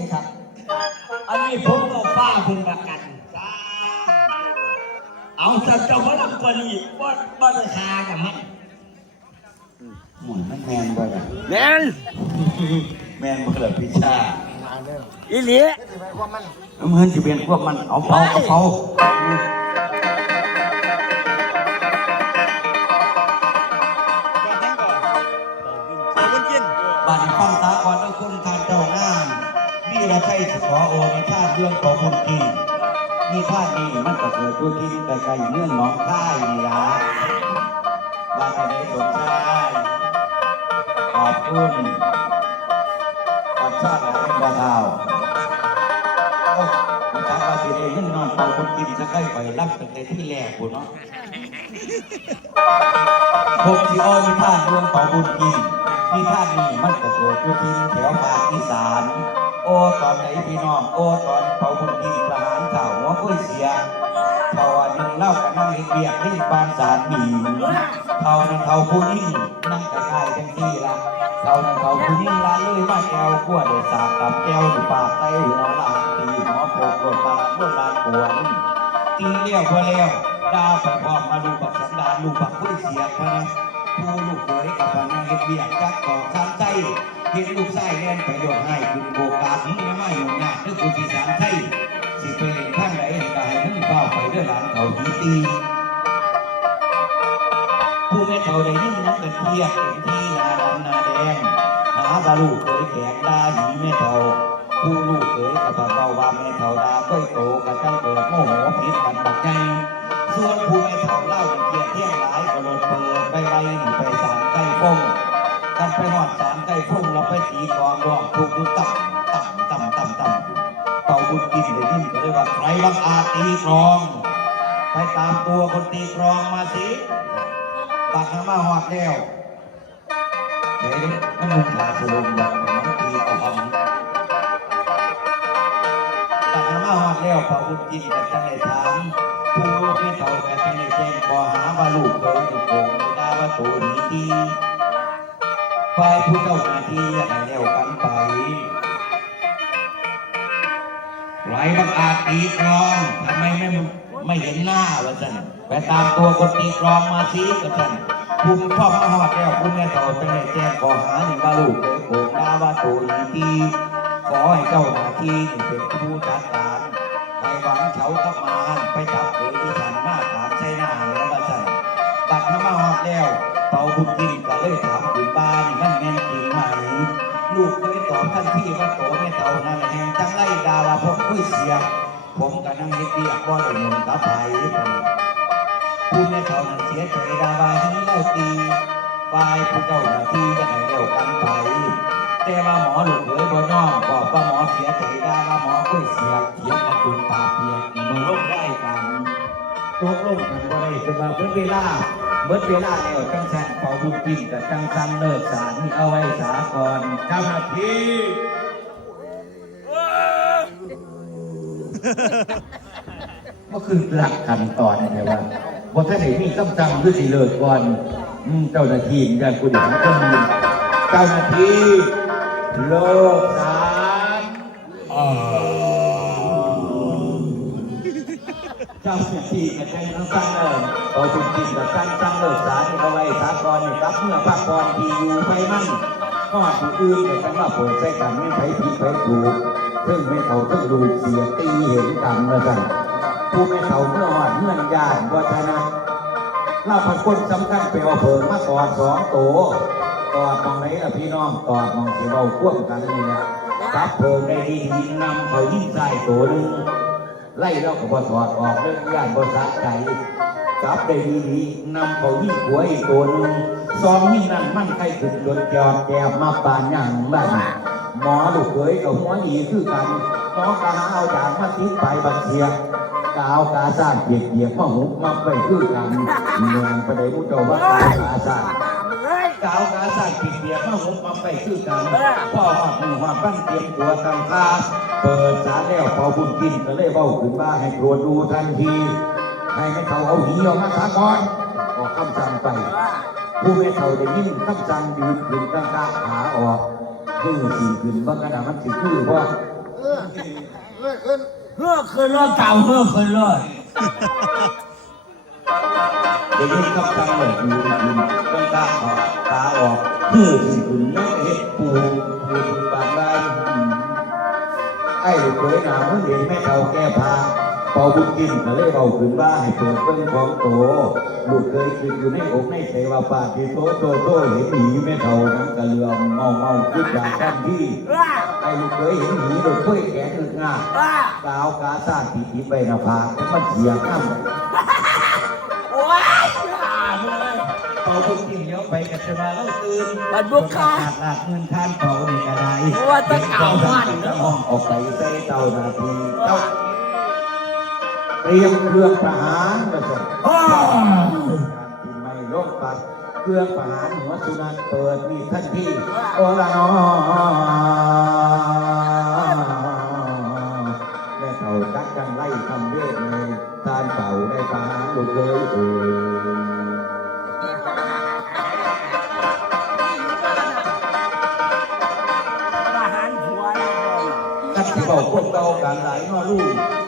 นี่ครับ อันนี้ผมก็ฟ้าคุณประกันสาเอาจะเจ้ามาลำกว่านี้ว่าบ้านคากันมั้งหมุนมันแมนบ่ล่ะแมนแมนบ่ล่ะพี่ชาอีหลีน้ำเงินสิเป็นพวกมันเอาเผาเอาเผา นี่ละใช่สิขอโอในท่าเรื่องของบุญกินนี่ท่านี้มันก็เกิดด้วยที่ไกลๆเมืองหนองคายนี่ละบ้านไหนสนใจขอบคุณขอบชาติหลายบ่าวเท่าผมถามว่าสิได้เงินนอนเป่าคนกินจะใกล้ไปรับตั้งแต่ที่แรกพุ่นเนาะผมสิอ้อมีท่านรวมเป่าบุญกินมีท่านนี่มันก็เกิดอยู่ที่แถว อ้ตอนไหนพี่น้องโอ้ตอนเป่าบุญกินประหารข่าวหัวกุ้ยเสียเขาอันหนึ่งเล่ากันนั่งเฮ็ดเบียกที่บานสารหมีเขานั่นเขาผู้นิ่งนั่งกระชายจังที่ละเขานั่นเขาผู้นิ่งละเลยมาแก้วขั้วเดือดสาบกับแก้วอยู่ปากใส่หัวหลานตีหัวโปกโดดปลาโดดลานปวนตีเลี้ยวพอแล้วดาไปพร้อมมาลูกบักสันดาลูกบักกุ้ยเสียพะนะผู้ลูกเขยกับพนังเฮ็ดเบียกจักกอกสา มใจเห็นลูกไส้เล่นประโยชน์ให้คุณโบกาถึงไม่มาอยู่งานึกคุณที่สามไทยสิไปเล่นข้างไหนก็ให้มึงเฝ้าไปเด้วยหลานเขาหีตีผู้แม่เฒ่าได้ยินนักกันเทียบเป็นที่นาดำนาแดงหาบาลูก ไปหอดสารใกล้ฟงเราไปตีกองร้องทุกข์ดูต่ำต่ำต่ำต่ำต่ำเป่าบุญกินได้ยินก็เลยกว่าใครบังอาจตีกลอง ไปตามตัวคนตีกลองมาสิตักน้ำมาหอดแล้วเฮ้ยมันมุงขาดสลมแบบมันตีกลองตักน้ำมาหอดแล้วพอบุญกินกันจังเลยถามผู้ไม่เท่ากันจังเลยแจ้งขอหาว่าลูกเคยถูกโกงด่าว่าตัวนี้ดี ฝ่ายผู้เจ้าหน้าที่อย่าให้เลี้ยวกันไปไรบังอาจตีกรองทำไมไม่ไม่เห็นหน้าวะสันไปตามตัวคนตีกรองมาสิกะสันคุณพ่อมาหอดแล้วคุณแม่ต่อจะให้แจ้งข้อหาหนึ่งว่าลูกเคยโกงด่าว่าตัวอีตีขอให้เจ้าหน้าที่เป็นผู้จัดการให้หวังเขากับมารไปจับเผยที่ฉันมาถามใช่หน้าแล้วว่าสันตัดน้ำมาหอดแล้ว บุญกินก็เลยถามคุณป้านี่มันแม่นจริงไหมลูกเคยตอบท่านพี่ว่าโตไม่เท่านั้นแห่งจังไรดาวาผมคุยเสียผมก็นั่งเฮ็ดเบียกบ่ได้หนุนตาไผผู้แม่เท่านั้นเสียใจดาวาหิ้เล่าตีฝ่ายผู้เจ้าหน้าที่จะให้เร็วกันไป แต่ว่าหมอหลูกเอ๋ยบ่น้อมบอกว่าหมอเสียใจดาวาหมอคุยเสียเถียงกันตุนปาเปียกมือลงได้กันตกลงกันบ่ได้คือว่าเพิ่นเวลา เมื่อเวลาแล้วจังสันเป่าบุญกินกับจังสันเลิกสารนี่เอาไว้สาก่อนเจ้าหน้าที่ก็คือหลักขั้นตอนนี่ว่าบทท่านไหนมีคำสั่งหรือสิเลิกก่อนอืมเจ้าหน้าที่อย่างคุณหาคนมีเจ้าหน้าที่เลิกสาร เจ้าสิบสี่กับใจทั้งสั้นเลยพอจุดจิตกับสั้นสั้นเลิกสารเอาไว้สากรนี่ครับเมื่อพักกรที่อยู่ไปมั่งก็ผู้อื่นเลยกันว่าผลใส่กันไม่ไผผิดไผถูกซึ่งไม่เขาต้องดูเสียตีเห็นกันนะสั่นผู้ไม่เขาเมื่อหอดเงื่อนญาติวัฒนะเล่าพันคนสำคัญไปเอาเพิงมาก่อสองโตกอดมองไหนล่ะพี่น้องกอดมองเสียเบาควบกันนี่นะจับเพิงในดีดีนำเขายิ่งใจโตหนึง ไล่เราก็บ่ถอดออกเรื่องย่านบ่สะใจจับได้ดีๆนำเขายิ่งหัวอีกตัวหนึงซองยิ่งนั่นมั่นใครถึงโดนจอดแกบมาปานอย่างบ้านหมอลูกเขยกับหัวหนีคือกันน้องกะหาเอาอย่างมาทิ้งไปบักเสียกาวกาสร้างเกียกเกียกมาหุบมาไปคือกันเมืองประเดี๋ยวเจ้าว่ากาวกา สร้างกาวกาสร้างผิดเดียมาหุบมาไปคือกันพ่อหอดมือหอดบ้านเตรียมตัวตั้งท่าเปิดสารแล้วเป่าบุญกินก็เลยเบ้าขึ้นมาให้ตรวจดูทันที ให้ไม่เขาเอาหีออกมาสาก่อนออกคำสั่งไป ผู้ไม่เขาได้ยินคำสั่งยืนขึ้นตั้งตาขาออกคือสิขึ้นบ่กระดาษมันสิคือเพราะว่าเออเลิกขึ้นเฮือคืนรถเก่าเฮือคืนรถเดี๋ยวนี้คำสั่งเลยอยู่อยู่ต้องตาออกตา ออกคือสิขึ้นแม่เฮ็ดปูปูบางได้ไอ้เคยหนาเมื่อเห็นแม่เขาแก้ผ้าเป่าบุญกินก็เลยเอาขึ้นบ้าให้เปิดเปิ้งของโตลูกเคยคิดอยู่ในอกในใจว่าปากที่โตโตโตเห็นหนีแม่เขานั้นกระเลือมเมาเมาขึ้นจากท่านที่ไอ้ลูกเคยเห็นหนีโดยค่อยแขนอึกงาว้ากาวกาซาตีตีไปหน้าผากมันเสียข้ามโอ้ยเป่าบุญกิน ไปกันจะมาแล้วตื่นบัดบุกค่ะหลักเงินทานเป่านี่ก็ได้โอ้ยแต่เก่ามันจะห้องออกไปใส่เจ้าหน้าที่เจ้าเตรียมเครื่องประหารมาเสร็จโอ้การกินไม่ลงปัดเครื่องประหารหัวสุนัขเปิดมีทันทีโอละนอแม่เขาดักกันไล่ทำเวทเลยทานเป่าได้ประหารลูกเลยเออ กันที่บอกพวกเก่ากันหลายนอลูก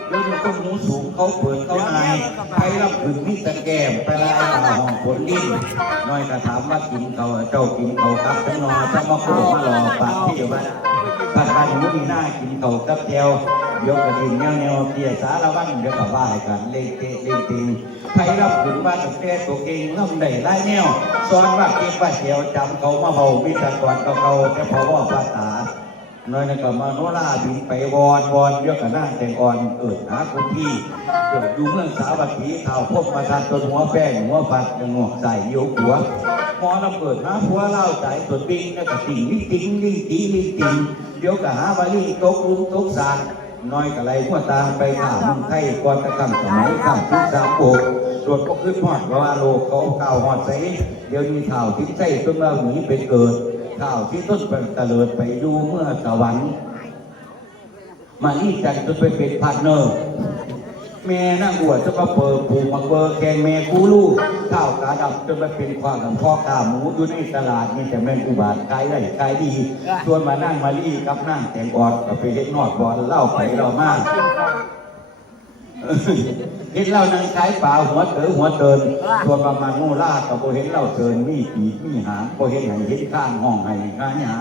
เรื่องคนหมูสูงเขาเปิดเขานายใครรับถึงที่ตะแกมไปลายตาห้องผลดิ้นน้อยก็ถามว่ากินเขาเจ้ากินเขากับทั้งนอทั้งมาโคตรมารอปากที่ว่าถ้าใครมูนี่น่ากินเขากับแจวยกกระดิ่งแนวแนวเตียสารวัตรเดี๋ยวก็ว่าให้กันเล่เตะเล่ติงใครรับถึงว่าตะแกตัวเก่งน้ำได้ไล่แนวสอนว่าเก่งว่าเจียวจำเขามาเบาวิจารณ์เก่าแต่พอว่าภาษา น้อยนั่นก็มาโนราบินไปวอนวอนเยอะกับนั่งแต่งอ่อนเอิดหาคุณพี่เกิดอยู่เมืองสาวัตถีข่าวพบมาทานจนหัวแป้งหัวปัดจะงอกใส่โยกหัวหมอลำเปิดหาผัวเล่าใจส่วนบิงแล้วก็ติ่งลิติงลิตีลิติงเดี๋ยวก็หาบาลีตกลุมตกสารน้อยกับไรหัวตามไปข่าวมึงไทยก่อนตะกำสมัยข้ามทุกสามโบกตรวจก็ขึ้นหอดว่าโลกเขาเก่าหอดใสเดี๋ยวนี้ข่าวทิ้งใส่ต้นมาหนีไปเกิด ข้าวที่ต้นเป็นตะเลิดไปดูเมื่อสวรรค์มานี่จันจนไปเป็นพาร์ทเนอร์แม่นั่งบวชจะมาเปิดปลูกมาเบอร์แกงแม่กูลูกข้าวกาดำจนไปเป็นความกับพ่อกาหมูอยู่ในตลาดนี่แต่แม่นอุบาทขายได้ขายดีชวนมานั่งมาลี่กับนั่งแต่งออดก็ไปเฮ็ดนอดบอลเล่าไปเรามาก เห็นเรานั่งขายปลาหัวเต๋อหัวเตินส่วนประมาณโง่ล่าก็บ่เห็นเราเตินมีปีกมีหางบ่เห็นให้เห็นข้างห้องให้ข้างหยา